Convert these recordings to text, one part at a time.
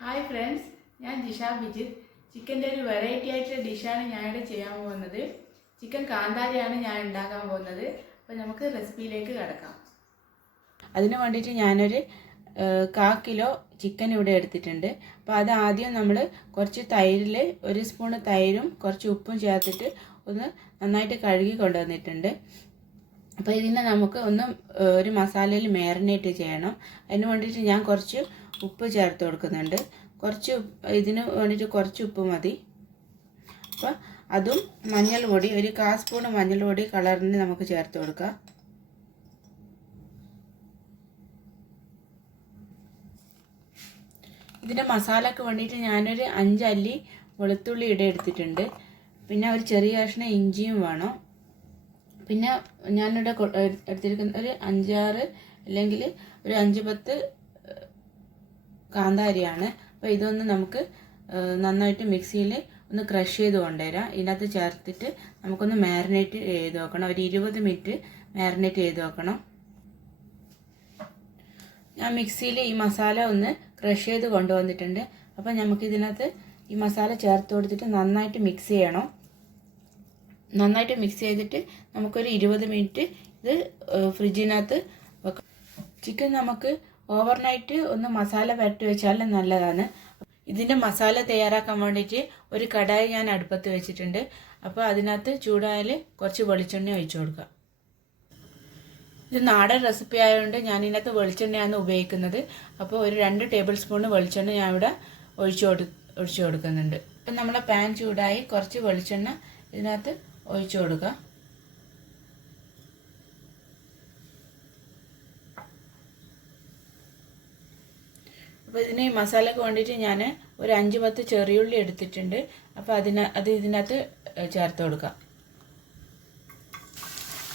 Hi friends ഞാൻ ജിഷ ബിജിത്ത് ചിക്കന്റെ ഒരു വെറൈറ്റി ആയിട്ടുള്ള ഡിഷാണ് ഞാനിവിടെ ചെയ്യാൻ പോകുന്നത്. ചിക്കൻ കാന്താരിയാണ് ഞാൻ ഉണ്ടാക്കാൻ പോകുന്നത്. അപ്പോൾ നമുക്ക് റെസിപ്പിയിലേക്ക് കിടക്കാം. അതിന് വേണ്ടിയിട്ട് ഞാനൊരു കാ കിലോ ചിക്കൻ ഇവിടെ എടുത്തിട്ടുണ്ട്. അപ്പോൾ അത് ആദ്യം നമ്മൾ കുറച്ച് തൈരിൽ ഒരു സ്പൂണ് തൈരും കുറച്ച് ഉപ്പും ചേർത്തിട്ട് ഒന്ന് നന്നായിട്ട് കഴുകി കൊണ്ടുവന്നിട്ടുണ്ട്. അപ്പോൾ ഇതിനെ നമുക്ക് ഒന്ന് ഒരു മസാലയിൽ മാരിനേറ്റ് ചെയ്യണം. അതിന് വേണ്ടിയിട്ട് ഞാൻ കുറച്ച് ഉപ്പ് ചേർത്ത് കൊടുക്കുന്നുണ്ട്. കുറച്ച് ഇതിന് വേണ്ടിയിട്ട് കുറച്ച് ഉപ്പ് മതി. അപ്പോൾ അതും മഞ്ഞൾ പൊടി ഒരു കാ സ്പൂൺ മഞ്ഞൾ പൊടി കളറിന് നമുക്ക് ചേർത്ത് കൊടുക്കാം. ഇതിന്റെ മസാലക്ക് വേണ്ടിയിട്ട് ഞാനൊരു അഞ്ചല്ലി വെളുത്തുള്ളി ഇട എടുത്തിട്ടുണ്ട്. പിന്നെ ഒരു ചെറിയ കഷ്ണം ഇഞ്ചിയും വേണം. പിന്നെ ഞാനിവിടെ എടുത്തിരിക്കുന്ന ഒരു അഞ്ചാറ് അല്ലെങ്കിൽ ഒരു അഞ്ച് പത്ത് കാന്താരിയാണ്. അപ്പോൾ ഇതൊന്ന് നമുക്ക് നന്നായിട്ട് മിക്സിയിൽ ഒന്ന് ക്രഷ് ചെയ്ത് കൊണ്ടുവരാം. ഇതിനകത്ത് ചേർത്തിട്ട് നമുക്കൊന്ന് മാരിനേറ്റ് ചെയ്ത് വെക്കണം. ഒരു ഇരുപത് മിനിറ്റ് മാരിനേറ്റ് ചെയ്ത് വെക്കണം. ഞാൻ മിക്സിയിൽ ഈ മസാല ഒന്ന് ക്രഷ് ചെയ്ത് കൊണ്ടുവന്നിട്ടുണ്ട്. അപ്പോൾ നമുക്ക് ഇതിനകത്ത് ഈ മസാല ചേർത്ത് കൊടുത്തിട്ട് നന്നായിട്ട് മിക്സ് ചെയ്യണം. നന്നായിട്ട് മിക്സ് ചെയ്തിട്ട് നമുക്കൊരു ഇരുപത് മിനിറ്റ് ഇത് ഫ്രിഡ്ജിനകത്ത് വെക്കാം ചിക്കൻ നമുക്ക് ഓവർനൈറ്റ് ഒന്ന് മസാല പരട്ടി വെച്ചാൽ നല്ലതാണ്. ഇതിന്റെ മസാല തയ്യാറാക്കാൻ വേണ്ടിയിട്ട് ഒരു കടായി ഞാൻ അടുപ്പത്ത് വെച്ചിട്ടുണ്ട്. അപ്പോൾ അതിനകത്ത് ചൂടായാൽ കുറച്ച് വെളിച്ചെണ്ണ ഒഴിച്ചു കൊടുക്കുക. ഇത് നാടൻ റെസിപ്പി ആയതുകൊണ്ട് ഞാൻ ഇതിനകത്ത് വെളിച്ചെണ്ണയാണ് ഉപയോഗിക്കുന്നത്. അപ്പോൾ ഒരു രണ്ട് ടേബിൾ സ്പൂൺ വെളിച്ചെണ്ണ ഞാൻ ഇവിടെ ഒഴിച്ചു കൊടു ഒഴിച്ചു കൊടുക്കുന്നുണ്ട്. ഇപ്പം നമ്മളെ പാൻ ചൂടായി കുറച്ച് വെളിച്ചെണ്ണ ഇതിനകത്ത് ഒഴിച്ചു കൊടുക്കുക. അപ്പോൾ ഇതിന് ഈ മസാലയ്ക്ക് വേണ്ടിയിട്ട് ഞാൻ ഒരു അഞ്ച് പത്ത് ചെറിയുള്ളി എടുത്തിട്ടുണ്ട്. അപ്പോൾ അതിന അത് ഇതിനകത്ത് ചേർത്ത് കൊടുക്കാം.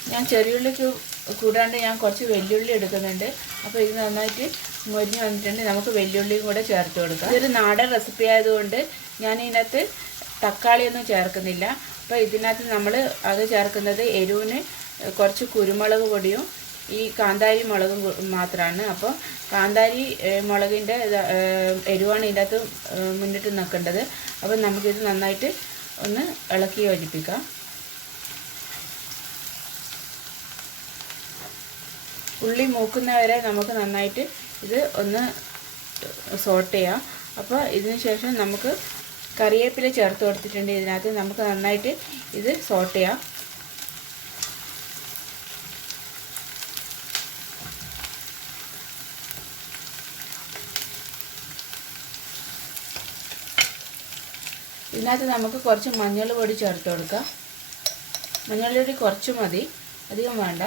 ഞാൻ ചെറിയുള്ളി കൂ- കൂടാണ്ട് ഞാൻ കുറച്ച് വെല്ലുള്ളി എടുക്കുന്നുണ്ട്. അപ്പോൾ ഇത് നന്നായിട്ട് മൊരിഞ്ഞ് വന്നിട്ടുണ്ട്. നമുക്ക് വെല്ലുള്ളിയും കൂടെ ചേർത്ത് കൊടുക്കാം. ഇതൊരു നാടൻ റെസിപ്പി ആയതുകൊണ്ട് ഞാൻ ഇതിനകത്ത് തക്കാളിയൊന്നും ചേർക്കുന്നില്ല. അപ്പോൾ ഇതിനകത്ത് നമ്മൾ അത് ചേർക്കുന്നത് എരിവിന് കുറച്ച് കുരുമുളക് പൊടിയും ഈ കാന്താരി മുളകും മാത്രമാണ് അപ്പോൾ കാന്താരി മുളകിന്റെ എരിവാണ് ഇതിന്റെ അകത്ത് മുന്നിട്ട് നിൽക്കേണ്ടത് അപ്പോൾ നമുക്കിത് നന്നായിട്ട് ഒന്ന് ഇളക്കി യോജിപ്പിക്കാം. ഉള്ളി മൂക്കുന്നവരെ നമുക്ക് നന്നായിട്ട് ഇത് ഒന്ന് സോട്ട് ചെയ്യാം. അപ്പോൾ ഇതിന് ശേഷം നമുക്ക് കറിവേപ്പില ചേർത്ത് കൊടുത്തിട്ടുണ്ട് ഇതിനകത്ത്. നമുക്ക് നന്നായിട്ട് ഇത് സോട്ട് ചെയ്യാം. ഇതിനകത്ത് നമുക്ക് കുറച്ച് മഞ്ഞൾ പൊടി ചേർത്ത് കൊടുക്കാം. മഞ്ഞൾ പൊടി കുറച്ച് മതി. അധികം വേണ്ട.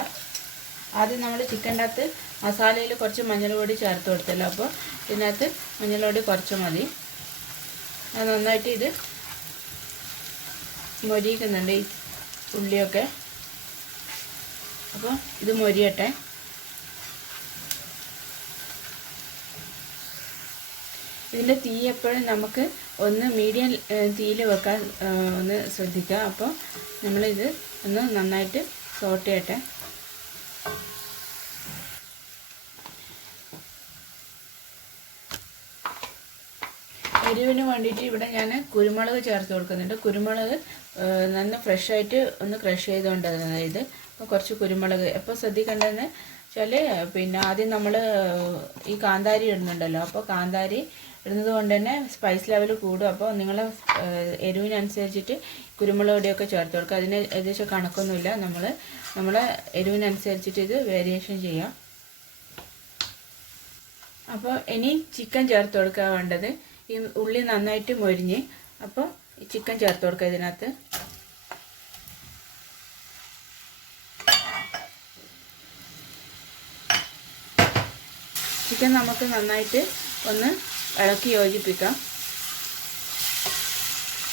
ആദ്യം നമ്മൾ ചിക്കന്റെ അകത്ത് മസാലയിൽ കുറച്ച് മഞ്ഞൾ പൊടി ചേർത്ത് കൊടുത്തല്ലോ. അപ്പോൾ ഇതിനകത്ത് മഞ്ഞൾ പൊടി കുറച്ച് മതി. അത് നന്നായിട്ട് ഇത് മൊരിയിക്കുന്നുണ്ട് ഈ ഉള്ളിയൊക്കെ. അപ്പോൾ ഇത് മൊരിയട്ടെ. ഇതിന്റെ തീ എപ്പോഴും നമുക്ക് ഒന്ന് മീഡിയം തീയിൽ വെക്കാൻ ഒന്ന് ശ്രദ്ധിക്കുക. അപ്പോൾ നമ്മളിത് ഒന്ന് നന്നായിട്ട് സോട്ട് ചെയ്യട്ടെ. എരിവിന് വേണ്ടിയിട്ട് ഇവിടെ ഞാൻ കുരുമുളക് ചേർത്ത് കൊടുക്കുന്നുണ്ട്. കുരുമുളക് നല്ല ഫ്രഷായിട്ട് ഒന്ന് ക്രഷ് ചെയ്തുകൊണ്ട് ഇത് അപ്പോൾ കുറച്ച് കുരുമുളക്. എപ്പോൾ ശ്രദ്ധിക്കേണ്ടതെന്ന് വെച്ചാൽ പിന്നെ ആദ്യം നമ്മൾ ഈ കാന്താരി ഇടുന്നുണ്ടല്ലോ. അപ്പോൾ കാന്താരി ഇടുന്നത് കൊണ്ട് തന്നെ സ്പൈസ് ലെവൽ കൂടും. അപ്പോൾ നിങ്ങൾ എരിവിനനുസരിച്ചിട്ട് കുരുമുളക് പൊടിയൊക്കെ ചേർത്ത് കൊടുക്കുക. അതിന് ഏകദേശം കണക്കൊന്നുമില്ല. നമ്മൾ നമ്മൾ എരിവിനനുസരിച്ചിട്ട് ഇത് വേരിയേഷൻ ചെയ്യാം. അപ്പോൾ ഇനി ചിക്കൻ ചേർത്ത് കൊടുക്കുക വേണ്ടത്. ഈ ഉള്ളി നന്നായിട്ട് മൊരിഞ്ഞ് അപ്പോൾ ചിക്കൻ ചേർത്ത് കൊടുക്കുക ഇതിനകത്ത്. ചിക്കൻ നമുക്ക് നന്നായിട്ട് ഒന്ന് ഇളക്കി യോജിപ്പിക്കാം.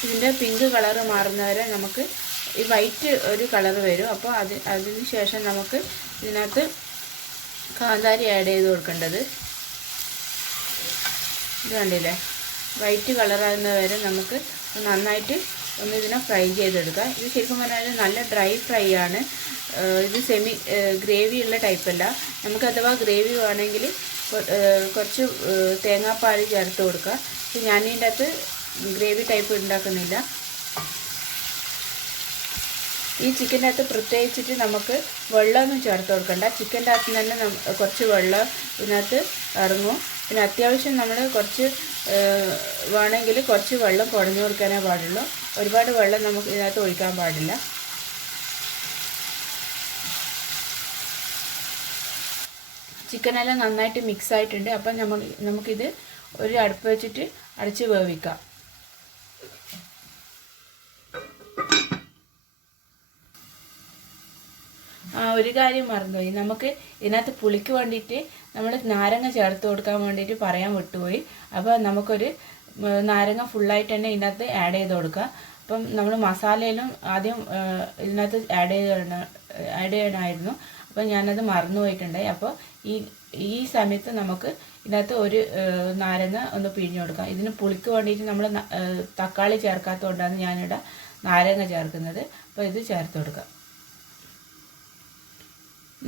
ഇതിന്റെ പിങ്ക് കളറ് മാറുന്നവരെ നമുക്ക് ഈ വൈറ്റ് ഒരു കളർ വരും. അപ്പോൾ അത് അതിന് ശേഷം നമുക്ക് ഇതിനകത്ത് കാന്താരി ആഡ് ചെയ്ത് കൊടുക്കേണ്ടത്. ഇത് കണ്ടില്ലേ? വൈറ്റ് കളറാകുന്ന വരെ നമുക്ക് നന്നായിട്ട് ഒന്ന് ഇതിനെ ഫ്രൈ ചെയ്തെടുക്കാം. ഇത് ശരിക്കും പറഞ്ഞാൽ നല്ല ഡ്രൈ ഫ്രൈ ആണ്. ഇത് സെമി ഗ്രേവി ഉള്ള ടൈപ്പല്ല നമുക്ക് അഥവാ ഗ്രേവി വേണമെങ്കിൽ കുറച്ച് തേങ്ങാപ്പാൽ ചേർത്ത് കൊടുക്കുക. പക്ഷെ ഞാനിതിന്റെ അകത്ത് ഗ്രേവി ടൈപ്പ് ഉണ്ടാക്കുന്നില്ല. ഈ ചിക്കന്റെ അകത്ത് പ്രത്യേകിച്ചിട്ട് നമുക്ക് വെള്ളമൊന്നും ചേർത്ത് കൊടുക്കണ്ട. ചിക്കന്റെ അകത്ത് തന്നെ കുറച്ച് വെള്ളം ഇതിനകത്ത് ഇറങ്ങും. പിന്നെ അത്യാവശ്യം നമ്മൾ കുറച്ച് വേണമെങ്കിൽ കുറച്ച് വെള്ളം കുടഞ്ഞു കൊടുക്കാനേ പാടുള്ളൂ. ഒരുപാട് വെള്ളം നമുക്ക് ഇതിനകത്ത് ഒഴിക്കാൻ പാടില്ല. ചിക്കനെല്ലാം നന്നായിട്ട് മിക്സ് ആയിട്ടുണ്ട് അപ്പം നമ്മൾ നമുക്കിത് ഒരു അടുപ്പ് വെച്ചിട്ട് അടച്ച് വേവിക്കാം. ആ ഒരു കാര്യം മറന്നുപോയി. നമുക്ക് ഇതിനകത്ത് പുളിക്ക് വേണ്ടിയിട്ട് നമ്മൾ നാരങ്ങ ചേർത്ത് കൊടുക്കാൻ വേണ്ടിയിട്ട് പറയാൻ വിട്ടുപോയി. അപ്പോൾ നമുക്കൊരു നാരങ്ങ ഫുള്ളായിട്ട് തന്നെ ഇതിനകത്ത് ആഡ് ചെയ്ത് കൊടുക്കുക അപ്പം നമ്മൾ മസാലയിലും ആദ്യം ഇതിനകത്ത് ആഡ് ചെയ്ത് ആഡ് ചെയ്യണമായിരുന്നു. അപ്പം ഞാനത് മറന്നു പോയിട്ടുണ്ടായി അപ്പോൾ ഈ ഈ സമയത്ത് നമുക്ക് ഇതിനകത്ത് ഒരു നാരങ്ങ ഒന്ന് പിഴിഞ്ഞു കൊടുക്കാം. ഇതിന് പുളിക്ക് വേണ്ടിയിട്ട് നമ്മൾ തക്കാളി ചേർക്കാത്തതുകൊണ്ടാണ് ഞാനിവിടെ നാരങ്ങ ചേർക്കുന്നത്. അപ്പോൾ ഇത് ചേർത്ത് കൊടുക്കാം.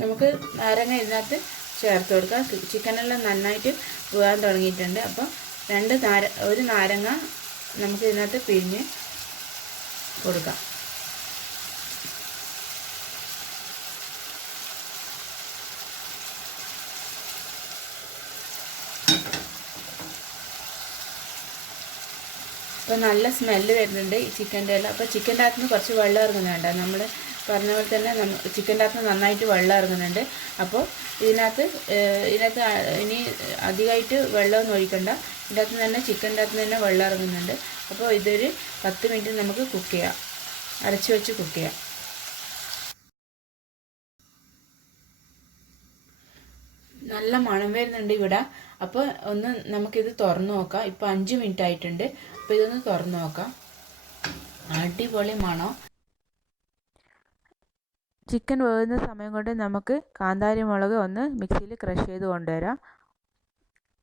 നമുക്ക് നാരങ്ങ ഇതിനകത്ത് ചേർത്ത് കൊടുക്കാം. ചിക്കനെല്ലാം നന്നായിട്ട് പോകാൻ തുടങ്ങിയിട്ടുണ്ട്. അപ്പോൾ രണ്ട് നാര ഒരു നാരങ്ങ നമുക്ക് ഇതിനകത്ത് പിഴിഞ്ഞ് കൊടുക്കാം. അപ്പോൾ നല്ല സ്മെല്ല് വരുന്നുണ്ട് ഈ ചിക്കന്റെ എല്ലാം അപ്പോൾ ചിക്കന്റെ അകത്തുനിന്ന് കുറച്ച് വെള്ളം ഇറങ്ങുന്നുണ്ട്. നമ്മൾ പറഞ്ഞ പോലെ തന്നെ നമ്മൾ ചിക്കന്റെ അകത്ത് നിന്ന് നന്നായിട്ട് വെള്ളം ഇറങ്ങുന്നുണ്ട്. അപ്പോൾ ഇതിനകത്ത് ഇതിനകത്ത് ഇനി അധികമായിട്ട് വെള്ളമൊന്നും ഒഴിക്കണ്ട. ഇതിന്റെ അകത്ത് തന്നെ ചിക്കന്റെ അകത്ത് തന്നെ വെള്ളം ഇറങ്ങുന്നുണ്ട്. അപ്പോൾ ഇതൊരു പത്ത് മിനിറ്റ് നമുക്ക് കുക്ക് ചെയ്യാം. അടച്ചു വെച്ച് കുക്ക് ചെയ്യാം. നല്ല മണം വരുന്നുണ്ട് ഇവിടെ. അപ്പോൾ ഒന്ന് നമുക്കിത് തുറന്നു നോക്കാം. ഇപ്പോൾ അഞ്ച് മിനിറ്റ് ആയിട്ടുണ്ട്. അപ്പോൾ ഇതൊന്ന് തുറന്നു നോക്കാം. അടിപൊളി മണം. ചിക്കൻ വേകുന്ന സമയം കൊണ്ട് നമുക്ക് കാന്താരി മുളക് ഒന്ന് മിക്സിയിൽ ക്രഷ് ചെയ്ത് കൊണ്ടുവരാം.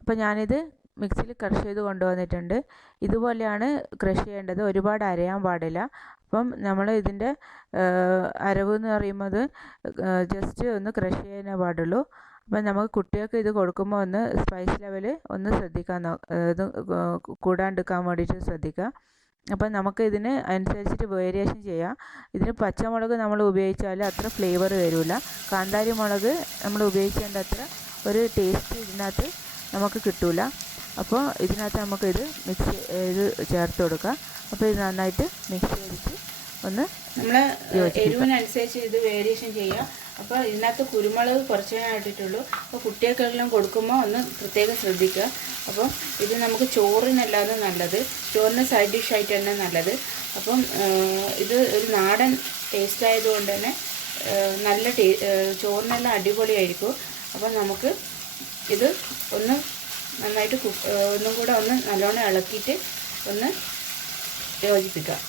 അപ്പോൾ ഞാനിത് മിക്സിയിൽ ക്രഷ് ചെയ്ത് കൊണ്ടുവന്നിട്ടുണ്ട്. ഇതുപോലെയാണ് ക്രഷ് ചെയ്യേണ്ടത്. ഒരുപാട് അരയാൻ പാടില്ല. അപ്പം നമ്മൾ ഇതിന്റെ അരവ് എന്ന് പറയുന്നത് ജസ്റ്റ് ഒന്ന് ക്രഷ് ചെയ്യാനേ പാടുള്ളൂ. അപ്പം നമുക്ക് കുട്ടികൾക്ക് ഇത് കൊടുക്കുമ്പോൾ ഒന്ന് സ്പൈസ് ലെവൽ ഒന്ന് ശ്രദ്ധിക്കാൻ ഇത് കൂടാണ്ടിരിക്കാൻ വേണ്ടിയിട്ട് ശ്രദ്ധിക്കുക. അപ്പം നമുക്ക് ഇതിന് അനുസരിച്ചിട്ട് വേരിയേഷൻ ചെയ്യാം. ഇതിന് പച്ചമുളക് നമ്മൾ ഉപയോഗിച്ചാൽ അത്ര ഫ്ലേവർ വരില്ല കാന്താരി മുളക് നമ്മൾ ഉപയോഗിക്കേണ്ട അത്ര ഒരു ടേസ്റ്റ് ഇതിനകത്ത് നമുക്ക് കിട്ടില്ല അപ്പോൾ ഇതിനകത്ത് നമുക്കിത് മിക്സ് ഇത് ചേർത്ത് കൊടുക്കാം അപ്പോൾ ഇത് നന്നായിട്ട് മിക്സ് ചെയ്തിട്ട് ഒന്ന് നമ്മൾ എരിവിനനുസരിച്ച് ഇത് വേരിയേഷൻ ചെയ്യാം അപ്പോൾ ഇതിനകത്ത് കുരുമുളക് കുറച്ചേ ഇട്ടിട്ടുള്ളൂ. അപ്പോൾ കുട്ടികൾക്കെല്ലാം കൊടുക്കുമ്പോൾ ഒന്ന് പ്രത്യേകം ശ്രദ്ധിക്കുക. അപ്പം ഇത് നമുക്ക് ചോറിനല്ലാതെ നല്ലത്. ചോറിന് സൈഡ് ഡിഷ് ആയിട്ട് തന്നെ നല്ലത്. അപ്പം ഇത് ഒരു നാടൻ ടേസ്റ്റ് ആയതുകൊണ്ട് തന്നെ നല്ല ടേ ചോറിനെല്ലാം അടിപൊളിയായിരിക്കും. അപ്പം നമുക്ക് ഇത് ഒന്ന് നന്നായിട്ട് കുക്ക് ഒന്നും കൂടെ ഒന്ന് നല്ലോണം ഇളക്കിയിട്ട് ഒന്ന് യോജിപ്പിക്കാം.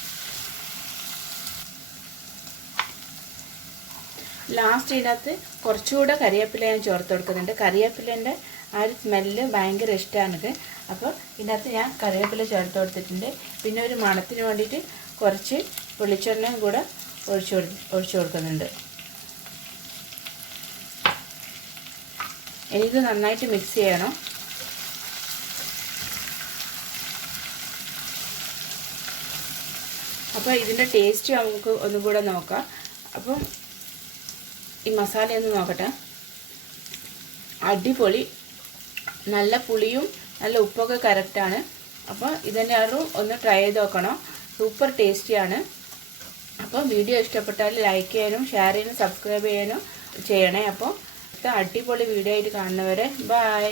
ലാസ്റ്റ് ഇതിനകത്ത് കുറച്ചുകൂടെ കറിവേപ്പില ഞാൻ ചേർത്ത് കൊടുക്കുന്നുണ്ട്. കറിവേപ്പിലേന്റെ ആ ഒരു സ്മെല്ല് ഭയങ്കര ഇഷ്ടമാണിത്. അപ്പോൾ ഇതിനകത്ത് ഞാൻ കറിവേപ്പില ചേർത്ത് കൊടുത്തിട്ടുണ്ട്. പിന്നെ ഒരു മണത്തിന് വേണ്ടിയിട്ട് കുറച്ച് വെളിച്ചെണ്ണയും കൂടെ ഒഴിച്ചു ഒഴിച്ചു കൊടുക്കുന്നുണ്ട്. ഇത് നന്നായിട്ട് മിക്സ് ചെയ്യണം. അപ്പോൾ ഇതിന്റെ ടേസ്റ്റ് നമുക്ക് ഒന്നും കൂടെ നോക്കാം. അപ്പം ഈ മസാല ഒന്ന് നോക്കട്ടെ. അടിപൊളി. നല്ല പുളിയും നല്ല ഉപ്പൊക്കെ കറക്റ്റാണ് അപ്പോൾ ആരും ഒന്ന് ട്രൈ ചെയ്ത് നോക്കണം. സൂപ്പർ ടേസ്റ്റിയാണ് അപ്പോൾ വീഡിയോ ഇഷ്ടപ്പെട്ടാൽ ലൈക്ക് ചെയ്യാനും ഷെയർ ചെയ്യാനും സബ്സ്ക്രൈബ് ചെയ്യാനും ചെയ്യണേ. അപ്പോൾ അടിപൊളി വീഡിയോ ആയിട്ട് കാണുന്നവരെ ബായ്